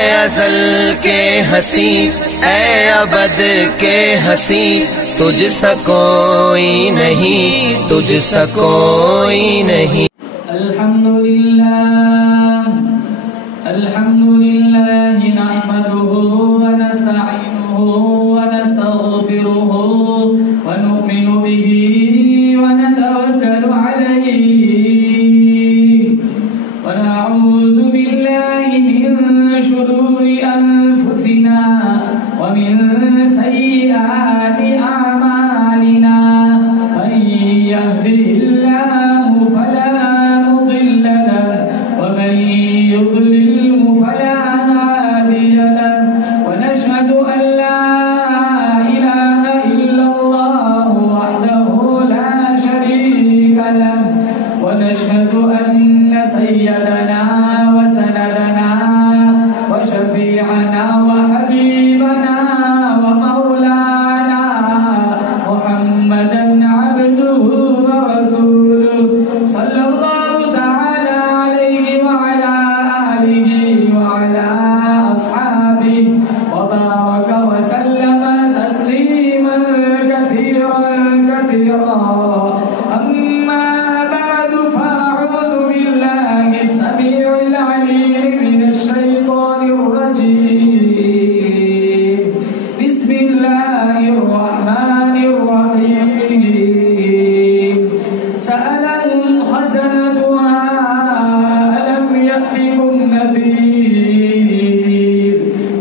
اے ازل کے ہنسی اے ابد کے ہنسی، تجھ سا کوئی نہیں، تجھ سا کوئی نہیں۔ الحمدللہ نحمده ونستعینه ونستغفره ونؤمن به ونتوکل علیہ ونعوذ باللہ من شرور انفسنا ومن سیئات اعمالنا، من یهده اللہ فلا مضل له ومن يضلل فلا هادي له، ونشهد أن لا إله إلا الله وحده لا شريك له، ونشهد أن سيدنا وسندنا وشفيعنا وحبيبنا ومولانا محمدا عبده ورسوله صلى الله تعالى عليه وعلى آله وعلى أصحابه وبارك وسلم تسليما كثيرا كثيرا، أما بعد فأعوذ بالله السميع العليم من الشيطان الرجيم، بسم الله الرحمن الرحيم، سألهم خزنتها ألم يأتكم نذير،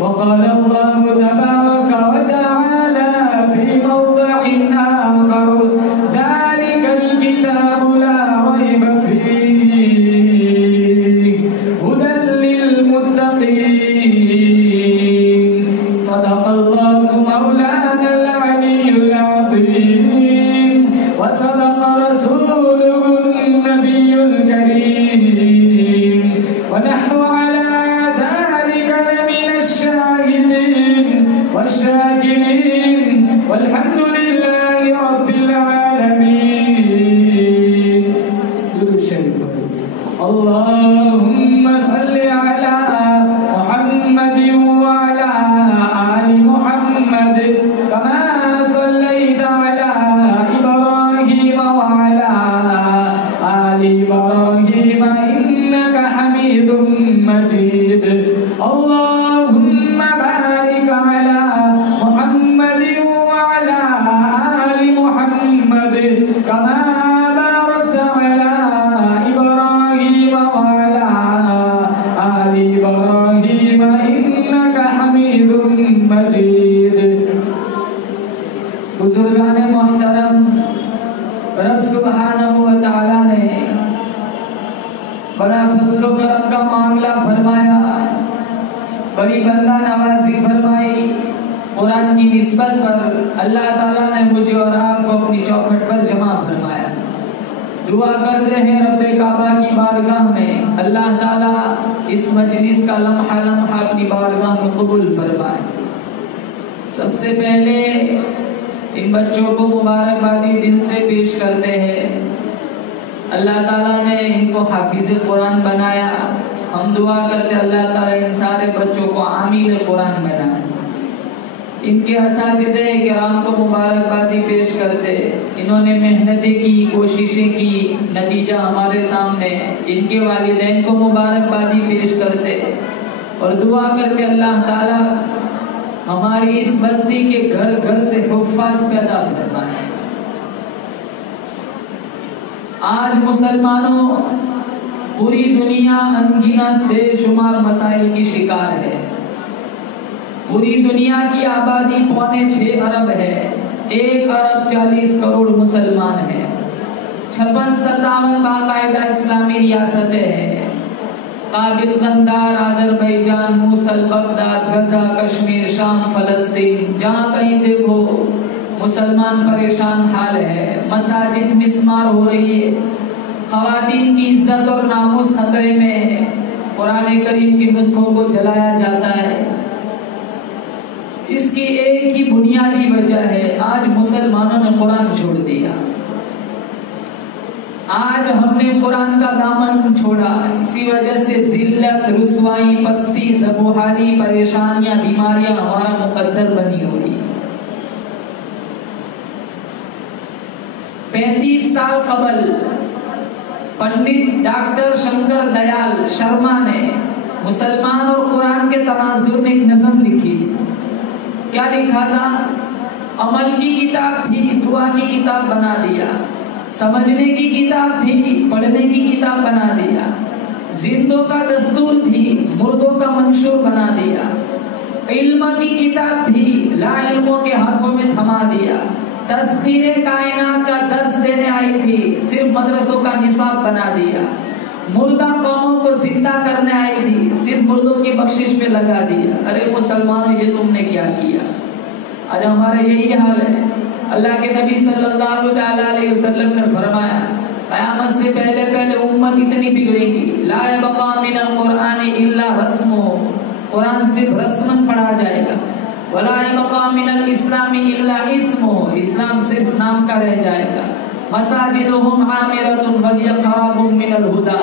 وقال الله تبارك وتعالى في موضع آخر، ذلك الكتاب لا ريب فيه هدى للمتقين، صدق الله مولانا العلي العظيم، وصدق رسوله النبي الكريم، ونحن على ذلك لمن الشاهدين والشاكرين، والحمد لله رب العالمين۔ درود شریف اللهم صل على محمد وعلى آل محمد كما صليت على إبراهيم وعلى آل إبراهيم إنك حميد مجيد، اللهم بارك على محمد وعلى آل محمد كما باركت على إبراهيم وعلى آل إبراهيم إنك حميد مجيد۔ بزرگان محترم، رب سبحانہ و تعالی نے بڑا فضل و کرم کا معاملہ فرمایا، بڑی بندہ نوازی فرمائی، قرآن کی نسبت پر اللہ تعالیٰ نے مجھے اور آپ کو اپنی چوکھٹ پر جمع فرمایا۔ دعا کرتے ہیں رب کعبہ کی بارگاہ میں اللہ تعالیٰ اس مجلس کا لمحہ لمحہ اپنی بارگاہ میں قبول فرمائے۔ سب سے پہلے ان بچوں کو مبارکبادی دل سے پیش کرتے ہیں، اللہ تعالیٰ نے ان کو حافظ قرآن بنایا، ہم دعا کرتے اللہ تعالیٰ ان سارے بچوں کو عامل قرآن بنائے۔ ان کے اساتذہ کرام کو مبارکبادی پیش کرتے، انہوں نے محنتیں کی، کوششیں کی، نتیجہ ہمارے سامنے ہے۔ ان کے والدین کو مبارکبادی پیش کرتے اور دعا کرتے اللہ تعالیٰ ہماری اس بستی کے گھر گھر سے حفاظ پیدا فرمائے۔ آج مسلمانوں پوری دنیا انگنت بے شمار مسائل کی شکار ہے۔ پوری دنیا کی آبادی 6.25 ارب ہے، 1 ارب 40 کروڑ مسلمان ہیں، 56-57 باقاعدہ اسلامی ریاستیں ہیں، قابل، قندار، آذربائیجان، موصل، بغداد، غزہ، کشمیر، شام، فلسطین، جہاں کہیں دیکھو مسلمان پریشان حال ہے، مساجد مسمار ہو رہی ہے، خواتین کی عزت اور ناموس خطرے میں ہے، قرآن کریم کی نسخوں کو جلایا جاتا ہے۔ اس کی ایک ہی بنیادی وجہ ہے، آج مسلمانوں نے قرآن چھوڑ دیا۔ آج ہم نے قرآن کا دامن چھوڑا، اسی وجہ سے ذلت، رسوائی، پستی، زبوحالی، پریشانیاں، بیماریاں ہمارا مقدر بنی ہوئی۔ 35 سال قبل پنڈت ڈاکٹر شنکر دیال شرما نے مسلمان اور قرآن کے تناظر میں ایک نظم لکھی تھی۔ کیا لکھا تھا؟ عمل کی کتاب تھی، دعا کی کتاب بنا دیا، سمجھنے کی کتاب تھی، پڑھنے کی کتاب بنا دیا، زندوں کا دستور تھی، مردوں کا منشور بنا دیا، علم کی کتاب تھی، لا علموں کے ہاتھوں میں تھما دیا، تسخیر کائنات کا درس دینے آئی تھی، صرف مدرسوں کا نصاب بنا دیا، مردہ قوموں کو زندہ کرنے آئی تھی، صرف مردوں کی بخشش پہ لگا دیا۔ ارے مسلمانوں، یہ تم نے کیا کیا؟ آج ہمارا یہی حال ہے۔ اللہ کے نبی صلی اللہ علیہ وسلم نے فرمایا قیامت سے پہلے امت اتنی بگڑے گی، لا یبقى من القرآن الا رسمہ، قرآن صرف رسمن پڑھا جائے گا، ولا یبقى من الاسلام الا اسمہ، اسلام صرف نام کا رہ جائے گا، مساجدهم عامرة وهي خراب من الهدى،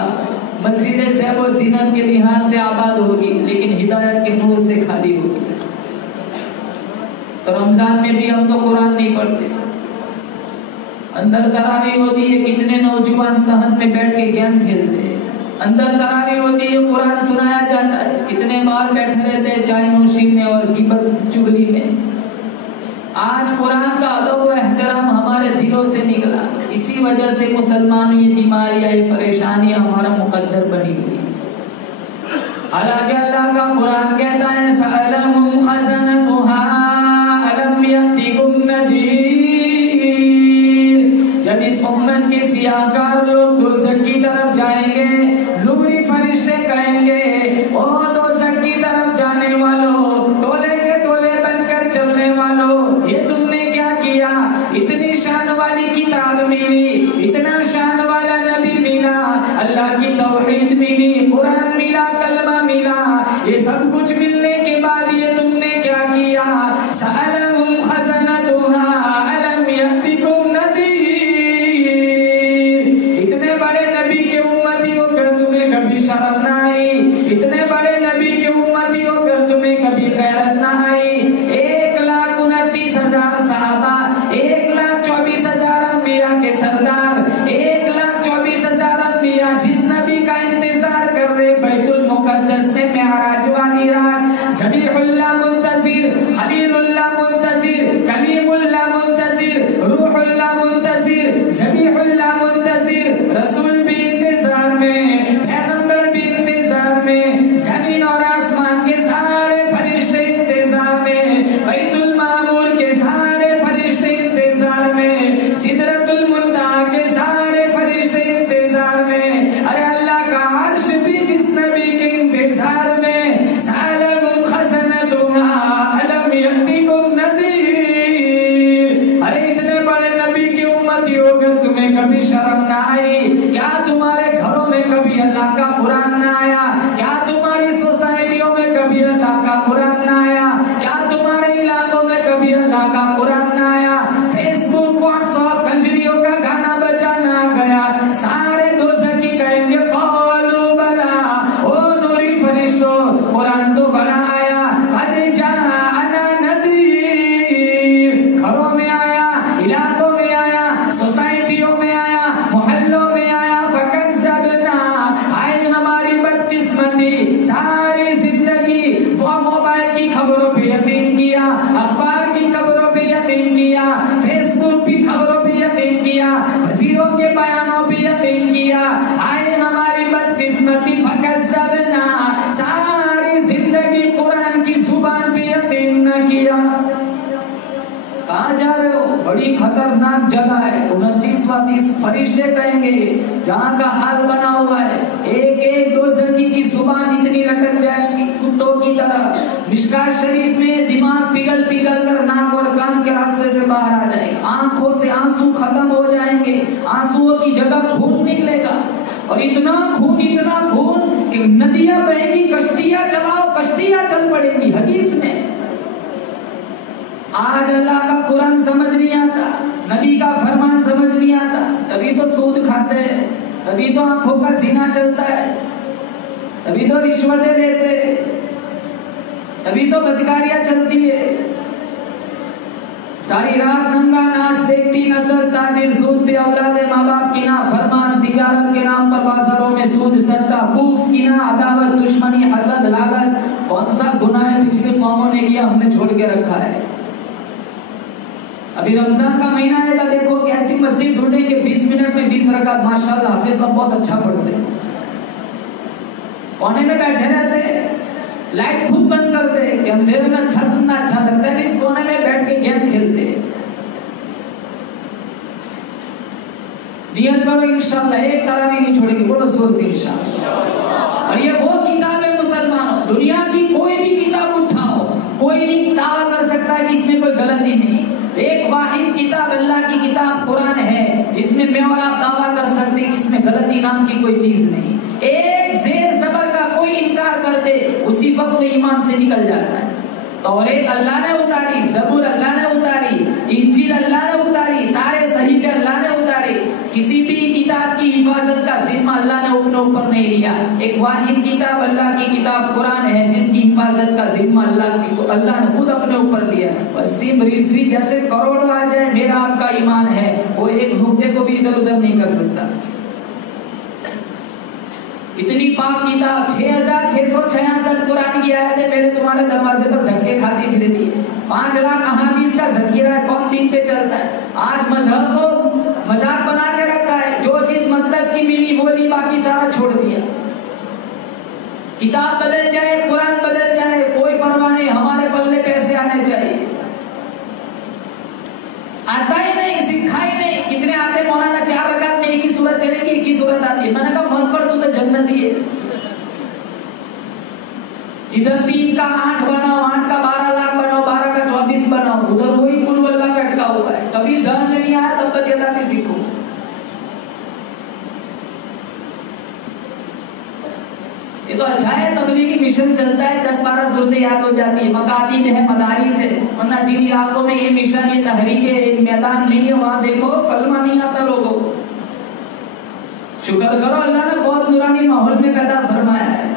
مسجدیں زیب و زینت کے لحاظ سے آباد ہوگی لیکن ہدایت کے نور سے خالی ہوگی۔ تو رمضان میں بھی ہم تو قرآن نہیں پڑھتے، اندر تراویح ہوتی ہے، کتنے نوجوان صحن میں بیٹھ کے گیم کھیلتے ہیں، اندر تراویح ہوتی ہے، قرآن سنایا جاتا ہے، کتنے بار بیٹھے رہتے ہیں چائے نوشی میں اور غیبت چغلی میں۔ آج قرآن کا ادب و احترام ہمارے دلوں سے نکلا، اسی وجہ سے مسلمانوں یہ بیماریاں، یہ پریشانیاں ہمارا مقدر بنی ہوئی۔ حالانکہ اللہ کا قرآن کہتا ہے سألهم خزنتها ألم يأتكم نذير، جب اس امت کے سیاہکار لوگ دوزخ کی طرف جائیں گے، نوری فرشتے کہیں گے او دوزخ کی طرف جانے والوں، ٹولے کے ٹولے بن کر چلنے والوں، یہ تم نے کیا کیا؟ اتنی شان والی کتاب ملی، اتنا شان والا نبی ملا، اللہ کی توحید ملی، قرآن ملا، کلمہ ملا، یہ سب کچھ ملنے کے بعد یہ تم نے کیا کیا؟ سألهم خزنتها ألم يأتكم نذير، اتنے بڑے نبی کے امتی ہو کر تمہیں کبھی شرم نہ آئی، اتنے بڑے نبی کے امتی ہو کر تمہیں کبھی غیرت نہ آئی۔ 1,29,000 صحابہ، 1,24,000 انبیاء کے سردار، 1,24,000 انبیاء جس نبی کا انتظار کر رہے بیت المقدس میں معراج والی رات، ذبیح اللہ منتظر، خلیل اللہ منتظر، کلیم اللہ منتظر، روح اللہ منتظر، ذبیح اللہ منتظر، رسول بھی انتظار میں، پیغمبر بھی انتظار میں، زمین اور آسمان کے سارے فرشتے انتظار میں، بیت المعمور کے سارے فرشتے انتظار میں، سدرۃ المنتہی کے سارے فرشتے انتظار میں، ارے اللہ کا عرش بھی جس نبی کے انتظار میں۔ سألهم خزنتها ألم يأتكم نذير، ارے اتنے بڑے نبی کی امتی ہو کر تمہیں کبھی شرم نہ آئی؟ کیا تمہارے گھروں میں کبھی اللہ کا قرآن نہ آیا؟ کیا تمہاری سوسائٹیوں میں کبھی اللہ کا قرآن نہ آیا؟ کیا تمہارے علاقوں میں کبھی اللہ کا قرآن نہ آیا؟ فیس بک، واٹس ایپ، کنجریوں کا گانا بجانا گیا، سارے دوزخی کہیں گے قالوا بلا، او نوری فرشتوں قرآن تو بنا آیا، قد جاءنا نذیر، گھروں میں آیا، علاقوں میں آیا، سوسائٹیوں میں آیا، محلوں میں آیا، فکذبنا، آئے ہماری بدقسمتی، ساری زندگی وہ موبائل کی خبروں پہ یقین کیا، اخبار کی خبروں پہ یقین کیا، فیس بک کی خبروں پہ یقین کیا، وزیروں کے بیانوں پہ یقین کیا، آئے ہماری بدقسمتی، فکذبنا، ساری زندگی قرآن کی زبان پہ یقین نہ کیا۔ کہاں جا رہے ہو؟ بڑی خطرناک جگہ ہے، 29 فرشتے کہیں گے جہاں کا حال بنا ہوا ہے، ایک ایک دوزخی کی زبان اتنی لٹک جائے گی کتوں کی طرح۔ مشکات شریف میں دماغ پگھل پگھل کر ناک اور کان کے راستے سے باہر آ جائے گا، آنکھوں سے آنسو ختم ہو جائیں گے، آنسوؤں کی جگہ خون نکلے گا، اور اتنا خون کہ ندیاں بہے گی، کشتیاں چلاؤ، کشتیاں چل پڑے گی، حدیث میں۔ آج اللہ کا قرآن سمجھ نہیں آتا، नबी का फरमान समझ नहीं आता, तभी तो सूद खाते हैं, तभी तो आंखों का सीना चलता है, तभी तो रिश्वतें लेते, तभी तो बदकारियां चलती है। सारी रात नंगा नाच देखती नसर, ताजिर सूद पे औलादे माँ बाप की ना फरमान, तिजारत के नाम पर बाजारों में सूद सट्टा, भूख कीना अदावत दुश्मनी हसद लालच, कौन सा गुनाह है पिछले कौमों ने किया हमने छोड़ के रखा है। अभी रमजान का महीना आएगा, देखो कैसी मस्जिद ढूंढे कि 20 मिनट में 20 रकात माशाल्लाह हाफिज सब बहुत अच्छा पढ़ते, कोने में बैठे रहते, लाइट खुद बंद करते कि अंधेरे में अच्छा सुनना अच्छा लगता है, फिर कोने में बैठ के गेम खेलते। नियत करो इंशाल्लाह एक तरावी नहीं छोड़ेगी, बोलो जोर से इंशाल्लाह। और ये वो किताब है मुसलमानों, दुनिया की कोई भी किताब उठाओ, कोई नहीं दावा कर सकता कि इसमें कोई गलती नहीं। एक वाहिद किताब अल्लाह की किताब कुरान है जिसमें मैं और आप दावा कर सकते हैं कि इसमें गलती नाम की कोई चीज नहीं। एक जेर जबर का कोई इनकार कर दे उसी वक्त वो ईमान से निकल जाता है। तौरेत अल्लाह ने उतारी, ज़बूर अल्लाह ने उतारी, इंजील अल्लाह ने उतारी, सारे सहीफे अल्लाह ने उतारे, किसी भी किताब की हिफाजत का जिम्मा अल्लाह ने अपने ऊपर नहीं लिया। एक वाहिद किताब अल्लाह की किताब कुरान है जिसकी हिफाजत का जिम्मा अल्लाह ने खुद अपने ऊपर लिया। और सिम रिजवी जैसे करोड़ों आ जाए, मेरा आपका ईमान है वो एक नुक्ते को भी इधर उधर नहीं कर सकता। इतनी पाक किताब 6666 कुरान की आयतें मेरे तुम्हारे दरवाजे पर धक्के खाती फिरती है। 5 लाख अहादीस का जखीरा है, कौन दिन पे चलता है। आज मजहब को मजाक बना के रखा है, जो चीज मतलब की मिली बोली बाकी सारा छोड़ दिया। किताब बदल जाए, कुरान बदल जाए, कोई परवाह नहीं, हमारे पल्ले पैसे आने चाहिए। आता ही नहीं, सिखा ही नहीं। कितने आते मौलाना 4 रकात में एक ही सूरत चलेगी, एक ही सूरत आती है। मैंने कहा मत पढ़, तू तो जन्नती है। इधर 3 का 8 बनाओ, 8 का 12 लाख बनाओ, 12 का 24 बनाओ, उधर वही कुल वल्ला का अटका हुआ है। कभी जहन में नहीं आया तब बताते सीखो। ये तो अच्छा है, तबलीगी मिशन चलता है, 10-12 सूरतें याद हो जाती है। मकाती में है, मदारिस है, वरना जिन इलाकों में ये मिशन ये तहरीक मैदान नहीं है वहां देखो कलमा नहीं आता लोगों को। शुक्र करो अल्लाह ने बहुत नूरानी माहौल में पैदा फरमाया है।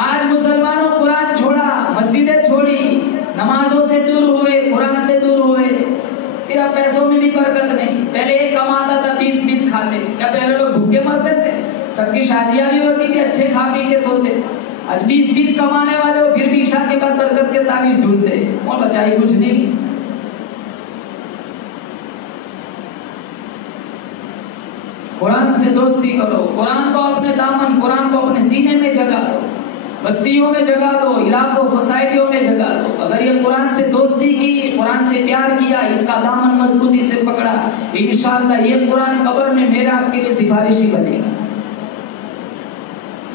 आज मुसलमानों कुरान छोड़ा, मस्जिदें छोड़ी, नमाजों से दूर हुए, कुरान से दूर हुए, फिर अब पैसों में भी बरकत नहीं। पहले एक कमाता था 20-20 खाते, क्या पहले लोग भूखे मरते थे? सबकी शादियां भी होती थी, अच्छे खा पी के सोते। आज 20-20 कमाने वाले हो फिर भी ईशा के बाद बरकत के ताबीर ढूंढते, और बचाई कुछ नहीं। कुरान से दोस्ती करो, कुरान को अपने दामन, कुरान को अपने सीने में जगा दो, बस्तियों में जगा दो, इलाकों सोसाइटियों में जगा दो। अगर ये कुरान से दोस्ती की, कुरान से प्यार किया, इसका दामन मजबूती से पकड़ा, इंशाअल्लाह ये कुरान कब्र में मेरा आपके लिए सिफारिशी बनेगा।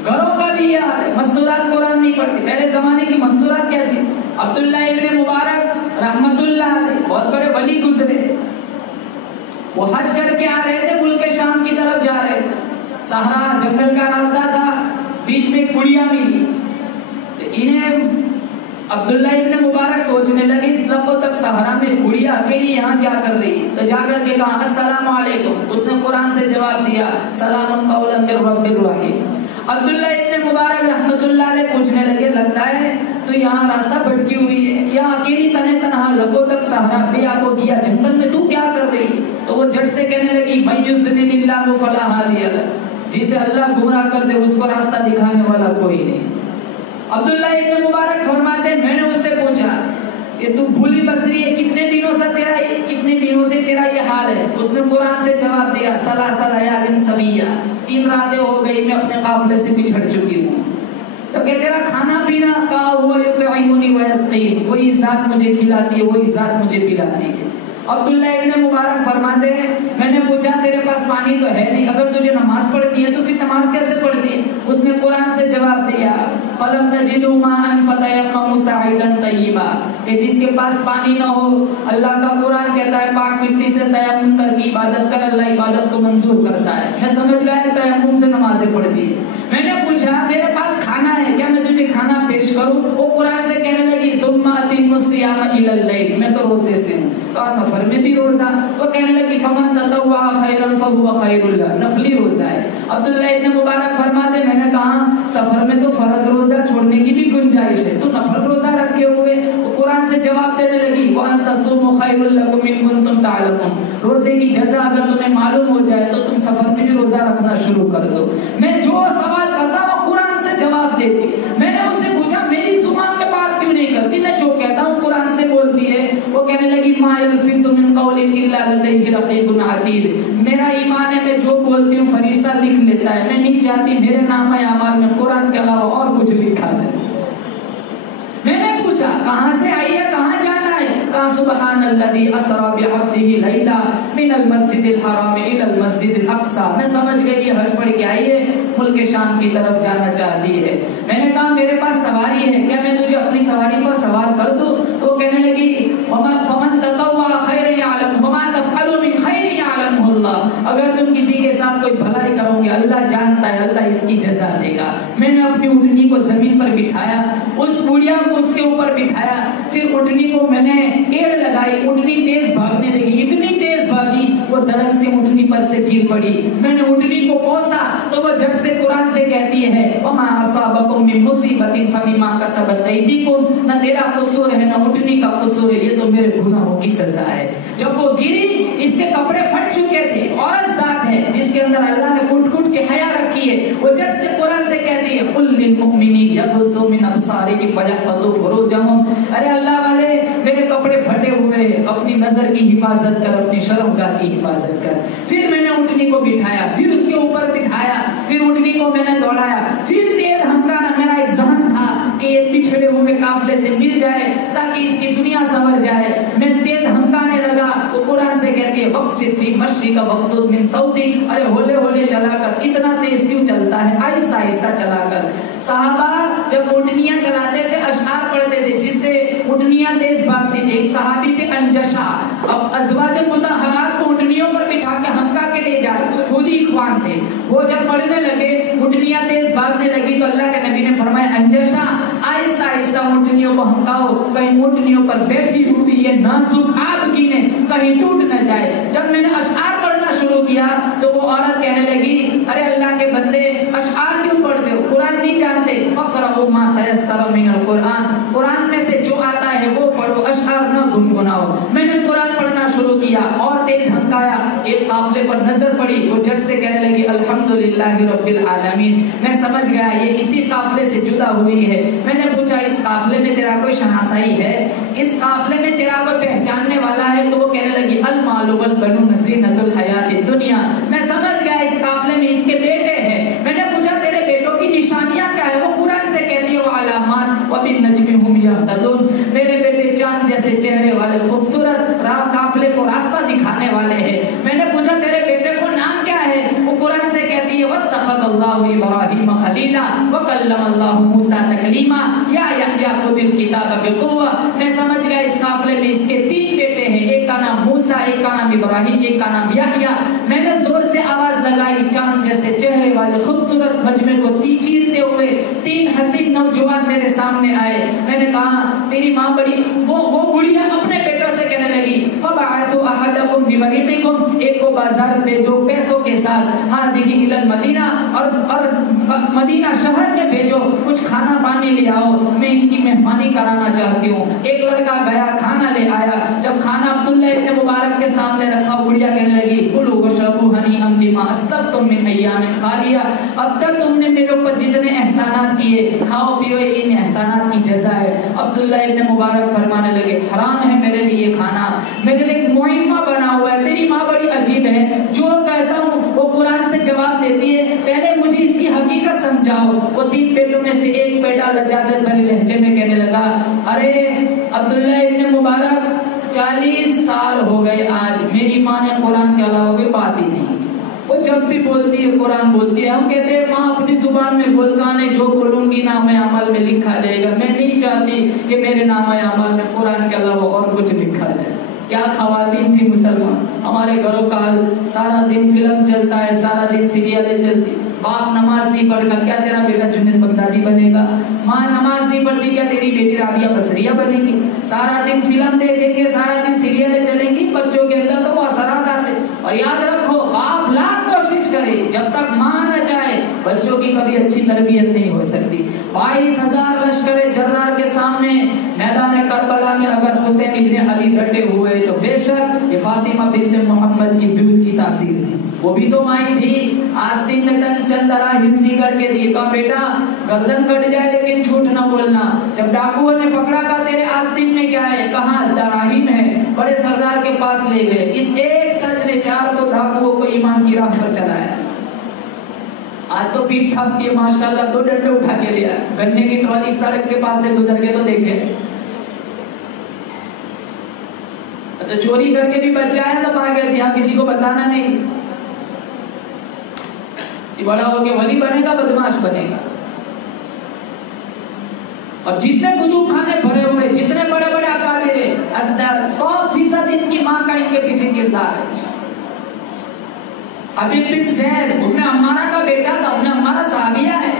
घरों का भी याद है, मस्तूरात कुरान नहीं पढ़ते। पहले जमाने की मस्तूरात कैसी? अब्दुल्ला इब्न मुबारक रहमतुल्लाह अलैह बहुत बड़े वली गुजरे, वो हज करके आ रहे थे, मुल्क शाम की तरफ जा रहे थे। सहारा जंगल का रास्ता था, बीच में कुड़िया मिली, तो इन्हें अब्दुल्ला इब्न मुबारक सोचने लगे इस लंबों तक सहारा में कुड़िया अकेली यहाँ क्या कर रही। तो जाकर के कहा अस्सलाम वालेकुम। उसने कुरान से जवाब दिया सलामुन कौलन मिर रब्बिर रहीम। अब्दुल्ला इब्न मुबारक रहमतुल्लाह अलैह पूछने लगे लगता है तो यहाँ रास्ता भटकी हुई है, यहाँ अकेली तने तनहा लंबों तक सहारा बेया को किया जंगल में, तू क्या कर रही? तो वो झट से कहने लगी मय्युज़्लिलिल्लाहु फला हादिया लह, जिसे अल्लाह गुमराह कर दे उसको रास्ता दिखाने वाला कोई नहीं। अब्दुल्ला इब्न मुबारक फरमाते मैंने उससे पूछा कि तू भूली बसरी है, कितने दिनों से तेरा ये हाल है? उसने कुरान से जवाब दिया सलासा लयालिन सविया, 3 रातें हो गई मैं अपने काफिले से बिछड़ चुकी हूँ। तो क्या तेरा खाना पीना का हुआ युतइमुनी व यस्कीन, वही जात मुझे खिलाती है, वही जात मुझे पिलाती है। अब्दुल्ला इब्न मुबारक फरमाते हैं मैंने पूछा तेरे पास पानी तो है नहीं, अगर तुझे नमाज पढ़नी है तो फिर नमाज कैसे पढ़ती है? उसने कुरान से जवाब दिया फलम तजिदू माअन फतयम्ममू साइदन तय्यिबा, कि जिसके पास पानी न हो, अल्लाह का कुरान कहता है पाक मिट्टी से तयम्मुम करके इबादत कर, अल्लाह इबादत को मंजूर करता है। मैं समझ गया तयम्मुम से नमाजें पढ़ती है। मैंने पूछा मेरे पास खाना है क्या, मैं तुझे खाना पेश करूं? वो कुरान से कहने लगी रोजे से हूँ। तो सफर में भी रोजा। तो कहने लगी फमन ततव्वा खैरन फहुवा खैरुल लह, नफली रोजा है। अब्दुल्लाह इब्न मुबारक फरमाते मैंने कहा सफर में तो फर्ज रोजा छोड़ने की भी गुंजाइश है, तो नफल रोजा रखे हुए। कुरान से जवाब देने लगी व अन तसूमु खैरुल लकुम इन कुंतुम तालमून, रोजे की जज़ा अगर तुम्हें मालूम हो जाए तो तुम सफर में भी रोजा रखना शुरू कर दो। मैं जो सवाल करता वो कुरान से जवाब देती। मैंने उससे पूछा मेरी जुबान में बात क्यों नहीं करती, मैं जो कहता हूँ कुरान से बोलती है। वो कहने लगी मा यल्फिज़ु मिन क़ौलिन इल्ला लदैहि रक़ीबुन अतीद, मेरा ईमान है मैं जो बोलती हूँ फरिश्ता लिख लेता है, मैं नहीं चाहती मेरे नामे अमाल में कुरान के अलावा और कुछ लिखा जाए। मैंने पूछा कहाँ से आई है, कहाँ जाना है? कहा सुब्हानल्लज़ी असरा बिअब्दिही लैला मिनल मस्जिदिल हराम इलल मस्जिदिल अक़सा। मैं समझ गई ये हज पढ़ के आई है, मुल्क शाम की तरफ जाना चाहती है। मैंने कहा मेरे पास सवारी है, क्या मैं तुझे अपनी सवारी पर सवार कर दूं? तो कहने लगी फमन ततव्वा खैरन यअलम वमा तफ़अलु मिन खैरिन यअलमुहुल्लाह, अगर तुम किसी के साथ कोई भलाई करोगे अल्लाह जानता है, अल्लाह इसकी जज़ा देगा। मैंने अपनी ऊँटनी को जमीन पर बिठाया, उस बुढ़िया को उसके ऊपर बिठाया, फिर ऊँटनी को मैंने एड़ लगाई, ऊँटनी तेज भागने लगी, इतनी तेज भागी वो दरख्त से ऊँटनी पर से गिर पड़ी। मैंने ऊँटनी को कोसा तो वो झट से कुरान से कहती है वमा असाबकुम मिन मुसीबतिन फबिमा कसबत ऐदीकुम, न तेरा कसूर है न ऊँटनी का कसूर है, ये तो मेरे गुनाहों की सजा है। जब वो गिरी इसके कपड़े फट चुके थे, औरत जात है जिसके अंदर अल्लाह ने कुट-कुट के हया रखी है, वो झट से कुरान से कहती है कुल लिल मुमिनीन यग़ुज़्ज़ू मिन अब्सारिहिम वयहफ़ज़ू फुरूजहुम, अरे अल्लाह वाले मेरे कपड़े फटे हुए, अपनी नजर की हिफाजत कर, अपनी शर्मगाह की हिफाजत कर। फिर मैंने ऊँटनी को बिठाया, फिर उसके ऊपर बिठाया, फिर ऊँटनी को मैंने दौड़ाया, फिर तेज हंगाना। मेरा एक ज़हन था कि ये पिछड़े हुए काफिले से मिल जाए ताकि इसकी दुनिया संवर जाए। मैं तेज हंगाने लगा तो कुरान से कहती है वक़्सिद फी मश्रिक़ वग़्दुद मिन सौतिक, अरे होले होले चलाकर, इतना तेज क्यों चलता है, आहिस्ता आहिस्ता चलाकर। सहाबा जब ऊँटनियां चलाते थे अशआर पढ़ते थे जिससे ऊँटनियां तेज भागती थी। एक सहाबी थे अंजशा, अब अज़वाज मुतहहारात को ऊँटनियों पर बिठा के हंका के ले जा रहे, खुद ही इख्वान थे। वो जब पढ़ने लगे ऊँटनियां तेज भागने लगी तो अल्लाह के नबी ने फरमाया अंजशा आहिस्ता आहिस्ता ऊँटनियों को हंकाओ, कहीं ऊँटनियों पर बैठी हुई ये नाजुक आबगी ने कहीं टूट न जाए। जब मैंने अशआर पढ़ना शुरू किया तो वो औरत कहने लगी अरे अल्लाह के बंदे अशआर क्यों पढ़ते हो, कुरान नहीं जानते? फ़क़रअू मा तयस्सर मिनल कुरान, कुरान में से जो आता है वो पढ़ो, अशआर न गुनगुनाओ। मैंने कुरान पढ़ना शुरू किया और तेज हंकाया। एक काफिले पर नजर पड़ी, वो झट से कहने लगी अल्हम्दुलिल्लाहि रब्बिल आलमीन। मैं समझ गया ये इसी काफिले से जुदा हुई है। मैंने पूछा इस काफिले में तेरा कोई शनासाई है, इस काफिले में तेरा कोई पहचानने वाला है? तो वो कहने लगी अल मालु वल बनून ज़ीनतुल हयातिद दुनिया। मैं समझ गया इस काफिले में इसके बेटे हैं। मैंने पूछा तेरे बेटों की निशानियां क्या है? वो कुरान से कहती है अलामात व बिन नज्मि हुम यहतदून, मेरे बेटे चांद जैसे चेहरे वाले खूबसूरत काफिले को रास्ता दिखाने वाले हैं। मैंने पूछा तेरे बेटे को नाम क्या है? वो कुरान से कहती है वत्तखज़ल्लाहु इब्राहीम खलीला व कल्लमल्लाहु मूसा तकलीमा या यहया खुदिल किताब बिक़ुव्वा। मैं समझ गया इस काफिले में इसके तीन बेटे हैं, एक का नाम मूसा, एक का नाम इब्राहीम, एक का नाम यहया। मैंने जोर से आवाज लगाई, चांद जैसे चेहरे वाले खूबसूरत मजमे को चीरते हुए तीन हसीन नौजवान मेरे सामने आए। मैंने कहा तेरी माँ बड़ी, वो बुढ़िया अपने बेटों से कहने लगी फबअतु अहदकुम बिवरीक़िकुम, एक को बाजार भेजो पैसों के साथ, हादिही इलल मदीना, और मदीना शहर में भेजो, कुछ खाना पानी ले आओ, मैं इनकी मेहमानी कराना चाहती हूँ। एक लड़का गया, खाना ले आया। जब खाना अब्दुल्लाह इब्न मुबारक के सामने रखा, बुढ़िया कहने लगी कुलू वशरबू हनीअम बिमा अस्तग़फ़्तुम मिन अय्यामिन खालिया, अब तक तुमने मेरे ऊपर जितने एहसानात किए खाओ पियो, इन एहसानात की जज़ा है। अब्दुल्लाह इब्न मुबारक फरमाने लगे हराम है मेरे लिए खाना, मेरे लिए मुइम्मा बना हुआ है। तेरी माँ बड़ी अजीब है, जो कहता हूँ वो कुरान से जवाब देती है, पहले मुझे इसकी हकीकत समझाओ। वो तीन बेटों में से एक बेटा लजाजत भरे लहजे में कहने लगा अरे अब्दुल्लाह इब्न मुबारक 40 साल हो गए आज, मेरी माँ ने कुरान के अलावा कोई बात ही नहीं। वो जब भी बोलती है कुरान बोलती है। हम कहते हैं माँ अपनी जुबान में बोलता नहीं, जो बोलूंगी नाम अमल में लिखा जाएगा। मैं नहीं चाहती कि मेरे नाम अमल में कुरान के अलावा और कुछ लिखा जाए। क्या खवातीन थी मुसलमान, हमारे घरों का सारा दिन फिल्म चलता है, सारा दिन सीरियलें चलती, बाप नमाज नहीं पढ़ेगा क्या तेरा बेटा जुनैद बगदादी बनेगा, माँ नमाज नहीं पढ़ती क्या तेरी बेटी राबिया बसरिया बनेगी। सारा दिन फिल्म देखेंगे, सारा दिन सीरियलें चलेंगी, बच्चों के अंदर तो वो असरात आते। और याद रखो बाप लाख कोशिश करे, जब तक माँ न चाहे बच्चों की कभी अच्छी तरबियत नहीं हो सकती। 22,000 लश्कर जर्रार के सामने मैदान करबला में अगर हुसैन इब्ने अली डटे हुए तो बेशक ये फातिमा बिन्त मोहम्मद की दूध की तासीर थी। वो भी तो माई थी, आस्तीन में चंद दराहिम सी करके दी, कहा बेटा गर्दन कट जाए लेकिन झूठ ना बोलना। जब डाकुओं ने पकड़ा कहा तेरे आस्तीन में क्या है, कहा दराहिम है, बड़े सरदार के पास ले गए। इस एक सच ने 400 डाकुओं को ईमान की राह पर चलाया। आज तो पीठ थापती है माशाल्लाह, 2 डंडे उठा के लिया, गन्ने की ट्रॉली सड़क के पास से गुजर के तो देखे। तो चोरी करके भी बच्चा है तो आ गए थे, आप किसी को बताना नहीं। बड़ा होके वली बनेगा, बदमाश बनेगा। और जितने कुतुब खाने भरे हुए, जितने बड़े बड़े अकाबिर 100% इनकी माँ का इनके पीछे किरदार है। हबीब बिन ज़ैद उम्मे अम्मारा का बेटा था, उम्मे अम्मारा सहाबिया है।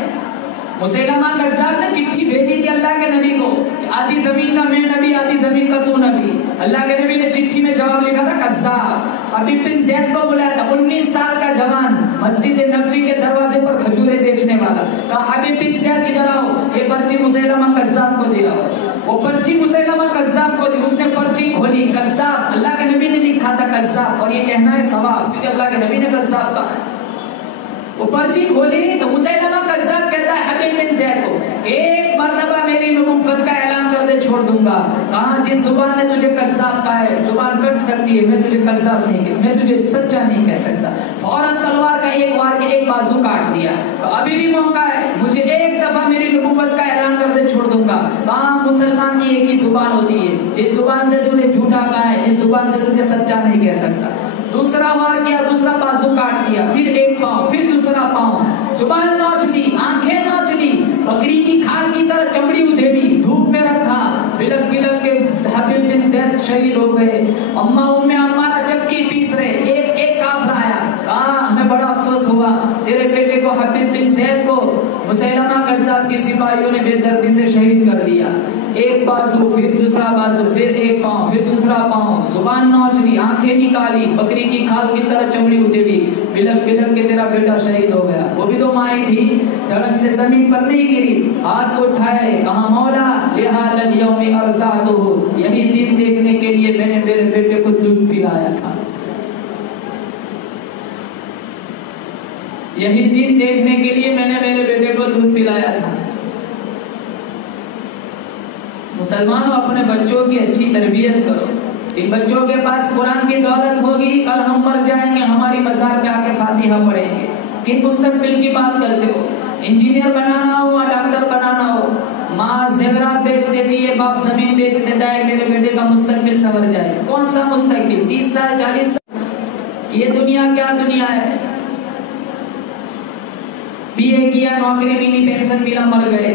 मुसैलमा कज़्ज़ाब ने चिट्ठी भेजी थी अल्लाह के नबी को, आधी जमीन का मैं नबी, आधी जमीन का तू नबी। अल्लाह के नबी ने चिट्ठी में जवाब लिखा था कज़्ज़ाब। हबीब बिन ज़ैद को बुलाया था, 19 साल का जवान, मस्जिद नबवी के दरवाजे पर खजूरें बेचने वाला। कहा हबीब बिन ज़ैद इधर आओ, ये पर्ची मुसैलमा कज़्ज़ाब को दिया। वो पर्ची मुसैलमा कज़्ज़ाब को दी, उसने पर्ची खोली, कज़्ज़ाब, अल्लाह के नबी ने लिखा था कज़्ज़ाब, और ये कहना है सवाब क्योंकि अल्लाह के नबी ने कज़्ज़ाब कहा। वो पर्ची खोली तो मुसैलमा कज़्ज़ाब कहता है हबीब बिन ज़ैद को, एक मर्तबा मेरी नबुव्वत का ऐलान कर दे, छोड़ दूंगा। कहा जिस जुबान ने तुझे कज़्ज़ाब कहा है, जुबान कट सकती है, मैं तुझे कज़्ज़ाब नहीं, मैं तुझे सच्चा नहीं कह सकता। फौरन तलवार का एक वार के एक बाजू काट दिया। तो अभी भी मौका है, मुझे एक दफा मेरी नबुव्वत का ऐलान कर दे, छोड़ दूंगा। कहा मुसलमान की एक ही जुबान होती है, जिस जुबान से तूने झूठा कहा है, इस जुबान से तुझे सच्चा नहीं कह सकता। दूसरा वार किया, दूसरा बाजू काट दिया, फिर एक पांव, फिर दूसरा पांव, जुबान नोच ली, आंखें नोच ली, बकरी की खाल की तरह चमड़ी उधेड़ी, धूप में रखा, बिलक बिलक के हबीब बिन ज़ैद शहीद हो गए। अम्मा उम्मे अम्मारा चक्की पीस रहे, एक एक काफिर आया, कहा हमें बड़ा अफसोस हुआ, तेरे बेटे को हबीब बिन ज़ैद को मुसैलमा कज़्ज़ाब के सिपाहियों ने बेदर्दी से शहीद कर दिया। एक बाजू, फिर दूसरा बाजू, फिर एक पांव, फिर दूसरा पांव, जुबान नोच ली, आंखें निकाली, बकरी की खाल की तरह चमड़ी उधेड़ी, बिलक बिलक के तेरा बेटा शहीद हो गया। वो भी तो माई थी, धड़क से जमीन पर नहीं गिरी, हाथ को उठाए, कहा मौला लिहाज़ल यौमि अरज़ातुहु, यही दिन देखने के लिए मैंने मेरे बेटे को दूध पिलाया था, यही दिन देखने के लिए मैंने मेरे बेटे को दूध पिलाया था। मुसलमानों अपने बच्चों की अच्छी तरबियत करो। इन बच्चों के पास कुरान की दौलत होगी, कल हम मर जाएंगे, हमारी मज़ार पे आके फातिहा पढ़ेंगे। किन मुस्तकबिल की बात करते हो? इंजीनियर बनाना हो, डॉक्टर बनाना हो, माँ ज़ेवरात बेच देती है, बाप जमीन बेच देता है, मेरे बेटे का मुस्तकबिल संवर जाए। कौन सा मुस्तकबिल? 30 साल 40 साल? ये दुनिया क्या दुनिया है? बीए किया, नौकरी मिली, पेंशन मिला, मर गए।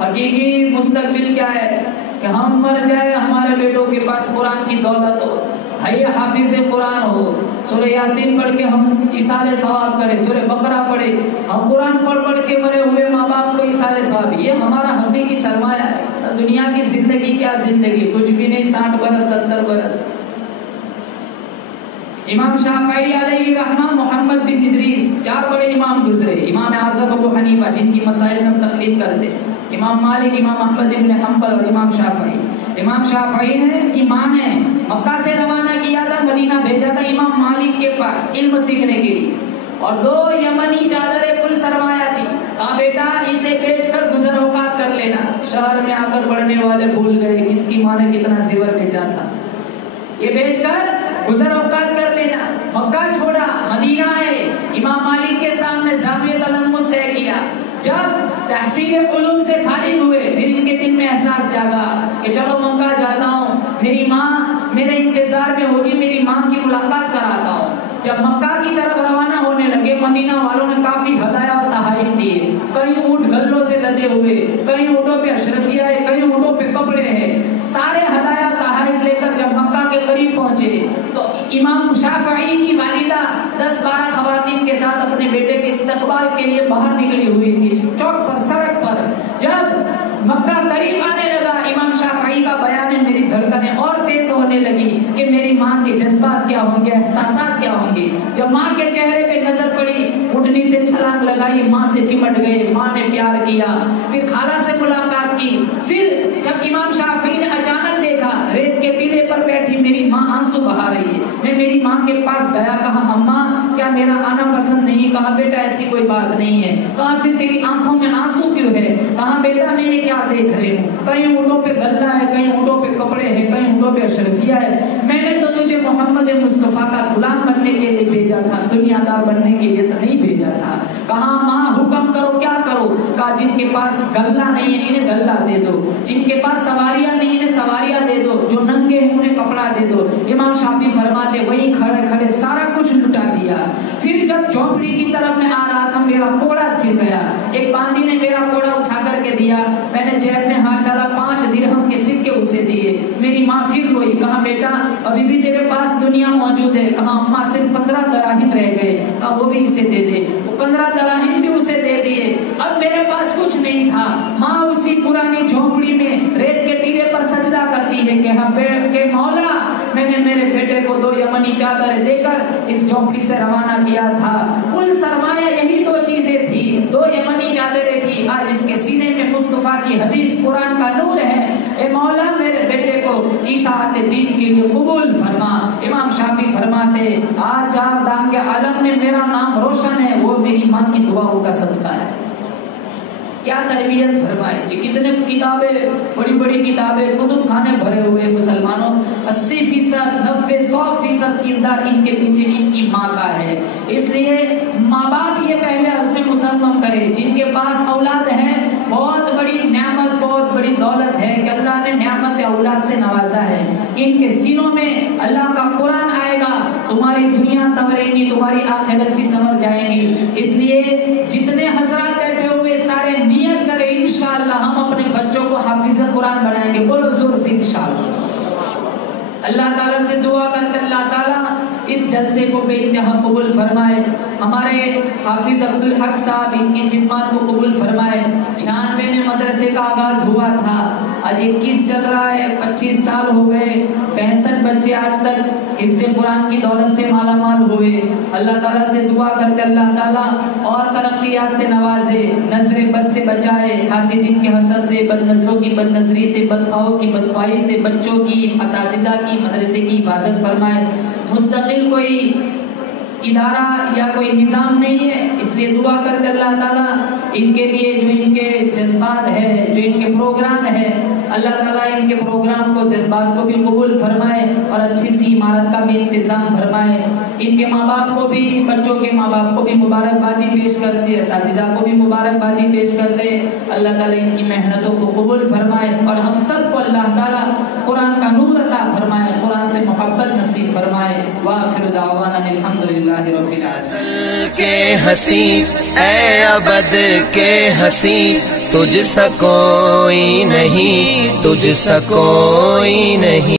हकीकी मुस्तकबिल क्या है कि हम मर जाए, हमारे बेटों के पास कुरान की दौलत हो, है हाफिज कुरान हो, सूरह यासीन पढ़ के हम इसाले सवाब करें, सूरह बकरा पढ़े, हम कुरान पढ़ पढ़ के मरे हुए माँ बाप को इसाले सवाब। ये हमारा हकीकी सरमाया है। दुनिया की जिंदगी क्या जिंदगी, कुछ भी नहीं, 60 बरस 70 बरस। इमाम शाफई अलैहि रहमा, मोहम्मद बिन इदरीस, 4 बड़े इमाम गुजरे। इमाम आज़म अबू हनीफा, जिनकी मसाइल हम तकलीद करते, इमाम मालिक, इमाम अहमद इब्न हंबल और इमाम शाफई। इमाम शाफई ने की माँ ने मक्का से रवाना किया था, मदीना भेजा था इमाम मालिक के पास इल्म सीखने के लिए, और 2 यमनी चादरें कुल सरमाया थी। कहा बेटा इसे बेचकर गुजर औकात कर लेना। शहर में आकर पढ़ने वाले भूल गए इसकी माँ ने कितना जेवर बेचा था, ये बेचकर गुजर औकात कर लेना। मक्का छोड़ा, मदीना आए, इमाम मालिक के सामने जामिया तलम्मुस तय किया। जब तहसील उलूम से फारिग हुए, फिर इनके दिल में एहसास जागा कि चलो मक्का जाता हूँ, मेरी माँ मेरे इंतजार में होगी, मेरी माँ की मुलाकात कराता हूँ। जब मक्का की तरफ रवाना होने लगे, मदीना वालों ने काफी हदाया और तहाइफ दिए। कहीं ऊंट गल्लों से लदे हुए, कहीं ऊँटों पे अशरफिया है, कहीं ऊँटों पे कपड़े हैं। सारे हदाया तहाइफ लेकर जब मक्का के करीब पहुंचे तो इमाम शाफई की वालिदा 10-12 खवातीन के साथ अपने बेटे के इस्तकबाल के लिए बाहर निकली हुई थी चौक पर, सड़क पर। जब मक्का करीब आने लगा, इमाम शाफई का बयान है, मेरी धड़कनें और तेज होने लगी कि मेरी माँ के जज्बात क्या होंगे, एहसासात क्या होंगे। जब माँ के चेहरे पे नजर पड़ी, उठनी से छलांग लगाई, माँ से चिमट गए, माँ ने प्यार किया। फिर खाला से मुलाकात की। फिर जब इमाम शाफई ने अचानक देखा रेत के टीले पर बैठी मेरी माँ आंसू बहा रही है, मैं मेरी माँ के पास गया, कहा अम्मा क्या मेरा आना पसंद नहीं? कहा बेटा ऐसी कोई बात नहीं है। कहा फिर तेरी आंखों में आंसू क्यों है? कहा बेटा मैं ये क्या देख रही हूँ, कहीं ऊँटों पे गल्ला है, कहीं ऊँटों पे कपड़े हैं, कहीं ऊँटों पे अशरफिया है। मैंने तो तुझे मोहम्मद मुस्तफा का गुलाम बनने के लिए भेजा था, दुनियादार बनने के लिए तो नहीं भेजा था। कहा माँ हुक्म करो, क्या करो? कहा जिनके पास गल्ला नहीं है इन्हें गल्ला दे दो, जिनके पास सवारियां नहीं इन्हें सवारियां दे दो, जो नंगे हैं उन्हें कपड़ा दे दो। इमाम शाफी फरमाते वहीं खड़े खड़े सारा कुछ लुटा दिया। फिर जब झोपड़ी की तरफ में आ रहा था मेरा कोड़ा गिर गया, एक बांदी ने मेरा कोड़ा उठा करके दिया, मैंने जेब में हाथ डाला, 5 दिरहम के सिक्के उसे दिए। मेरी माँ फिर रोई, कहा बेटा अभी भी तेरे पास दुनिया मौजूद है? कहा अम्मा सिर्फ 15 दराहिम रह गए। कहा वो भी इसे दे दे। 15 दराहिम भी उसे दे दिए। अब मेरे पास कुछ नहीं था। माँ उसी पुरानी झोपड़ी में रेत के टीले पर सजदा करती है कि मौला मैंने मेरे बेटे को 2 यमनी चादरें देकर इस झोपड़ी से रवाना किया था। कुल सरमाया यही 2 चीजें थी, 2 यमनी चादरें थी। आज इसके सीने में मुस्तफा की हदीस कुरान का नूर है। ए मौला मेरे बेटे को इशाअत दीन के लिए कबूल फरमा। इमाम शाफी फरमाते आज 4 दाम के आलम में मेरा नाम रोशन है, वो मेरी माँ की दुआओं का सदका है। क्या तरबियत फरमाए कि कितने किताबें, बड़ी बड़ी किताबें, कुतुब खाने भरे हुए मुसलमानों। 80%, 90, 100% किरदार इनके पीछे इनकी माँ का है। इसलिए माँ बाप ये पहले हस्न मुसम्मम करे। जिनके पास औलाद है बहुत बड़ी नेमत, बहुत बड़ी दौलत है कि अल्लाह ने नेमत औलाद से नवाजा है। इनके सीनों में अल्लाह का कुरान आएगा, तुम्हारी दुनिया संवरेगी, तुम्हारी आखिरत भी संवर जाएगी। इसलिए जितने हजरात बैठे हुए सारे नियत करें इंशाअल्लाह हम अपने बच्चों को हाफिज कुरान बनाएंगे। बोलो जोर से इंशाअल्लाह। अल्लाह ताला से दुआ करते अल्लाह ताला इस जलसे को बेइंतहा कबूल फरमाए। हमारे हाफिज अब्दुल हक साहब इनकी खिदमत को कबूल फरमाए। 96 में मदरसे का आगाज हुआ था, आज 21 चल रहा है, 25 साल हो गए। 65 बच्चे आज तक हिफ्ज़े कुरान की दौलत से माला माल हुए। अल्लाह ताला से दुआ करते अल्लाह ताला और तरक्कियात से नवाजे, नजरे बद से बचाए, हासिदीन के हसद से, बदनजरों की बदनजरी से, बदखाओं की बदख्वाही से, बच्चों की, असातिज़ा की, मदरसे की हिफाजत फरमाए। मुस्तकिल कोई इदारा या कोई निजाम नहीं है, इसलिए दुआ करते अल्लाह ताला इनके लिए जो इनके जज्बात है, जो इनके प्रोग्राम है, अल्लाह ताला इनके प्रोग्राम को, जज्बात को भी कबूल फरमाए और अच्छी सी इमारत का भी इंतजाम फरमाए। इनके माँ बाप को भी, बच्चों के माँ बाप को भी मुबारकबादी पेश करते, असातिज़ा को भी मुबारकबादी पेश करते। अल्लाह ताला इनकी मेहनतों को कबूल फरमाए और हम सबको अल्लाह ताला कुरान का नूर अता फरमाए, कुरान से मोहब्बत नसीब फरमाए। व आखिर दावाना अल्हम्दुलिल्लाहि रब्बिल आलमीन। के हसी ए अबद के हसी, तुझ सा कोई नहीं, तुझ सा कोई नहीं।